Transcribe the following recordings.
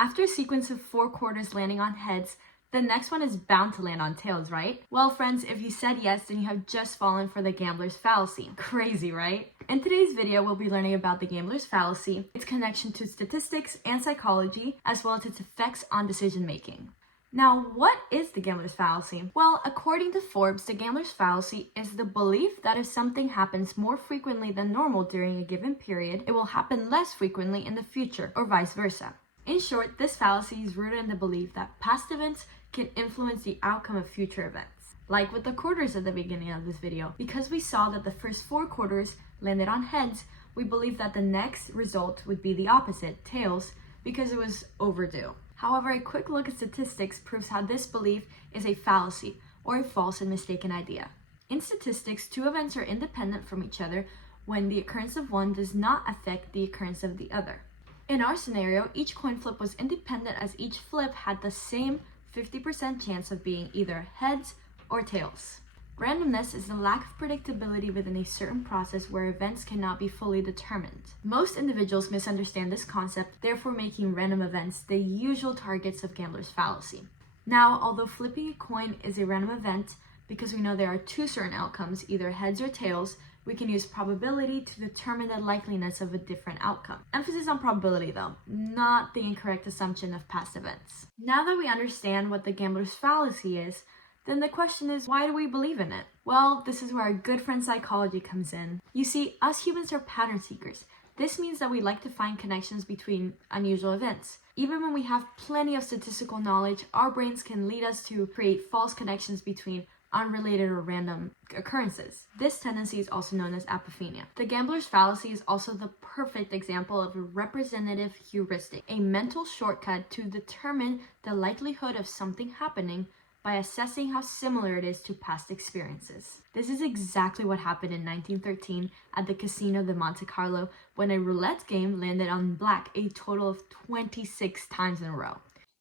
After a sequence of 4 quarters landing on heads, the next one is bound to land on tails, right? Well, friends, if you said yes, then you have just fallen for the gambler's fallacy. Crazy, right? In today's video, we'll be learning about the gambler's fallacy, its connection to statistics and psychology, as well as its effects on decision making. Now, what is the gambler's fallacy? Well, according to Forbes, the gambler's fallacy is the belief that if something happens more frequently than normal during a given period, it will happen less frequently in the future, or vice versa. In short, this fallacy is rooted in the belief that past events can influence the outcome of future events. Like with the quarters at the beginning of this video, because we saw that the first 4 quarters landed on heads, we believe that the next result would be the opposite, tails, because it was overdue. However, a quick look at statistics proves how this belief is a fallacy, or a false and mistaken idea. In statistics, 2 events are independent from each other when the occurrence of one does not affect the occurrence of the other. In our scenario, each coin flip was independent as each flip had the same 50% chance of being either heads or tails. Randomness is the lack of predictability within a certain process where events cannot be fully determined. Most individuals misunderstand this concept, therefore making random events the usual targets of gambler's fallacy. Now, although flipping a coin is a random event, because we know there are 2 certain outcomes, either heads or tails, we can use probability to determine the likeliness of a different outcome. Emphasis on probability though, not the incorrect assumption of past events. Now that we understand what the gambler's fallacy is, then the question is, why do we believe in it? Well, this is where our good friend psychology comes in. You see, us humans are pattern seekers. This means that we like to find connections between unusual events. Even when we have plenty of statistical knowledge, our brains can lead us to create false connections between unrelated or random occurrences. This tendency is also known as apophenia. The gambler's fallacy is also the perfect example of a representative heuristic, a mental shortcut to determine the likelihood of something happening by assessing how similar it is to past experiences. This is exactly what happened in 1913 at the Casino de Monte Carlo when a roulette game landed on black a total of 26 times in a row.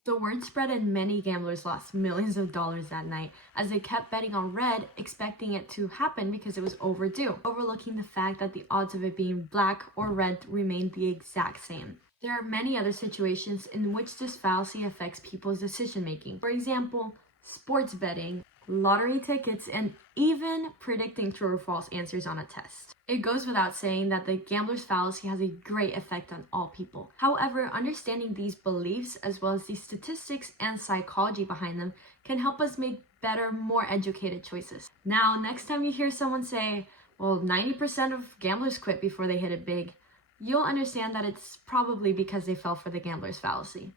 The word spread and many gamblers lost millions of dollars that night as they kept betting on red, expecting it to happen because it was overdue, overlooking the fact that the odds of it being black or red remained the exact same. There are many other situations in which this fallacy affects people's decision making. For example, sports betting, lottery tickets, and even predicting true or false answers on a test. It goes without saying that the gambler's fallacy has a great effect on all people. However, understanding these beliefs as well as the statistics and psychology behind them can help us make better, more educated choices. Now, next time you hear someone say, well, 90% of gamblers quit before they hit it big, you'll understand that it's probably because they fell for the gambler's fallacy.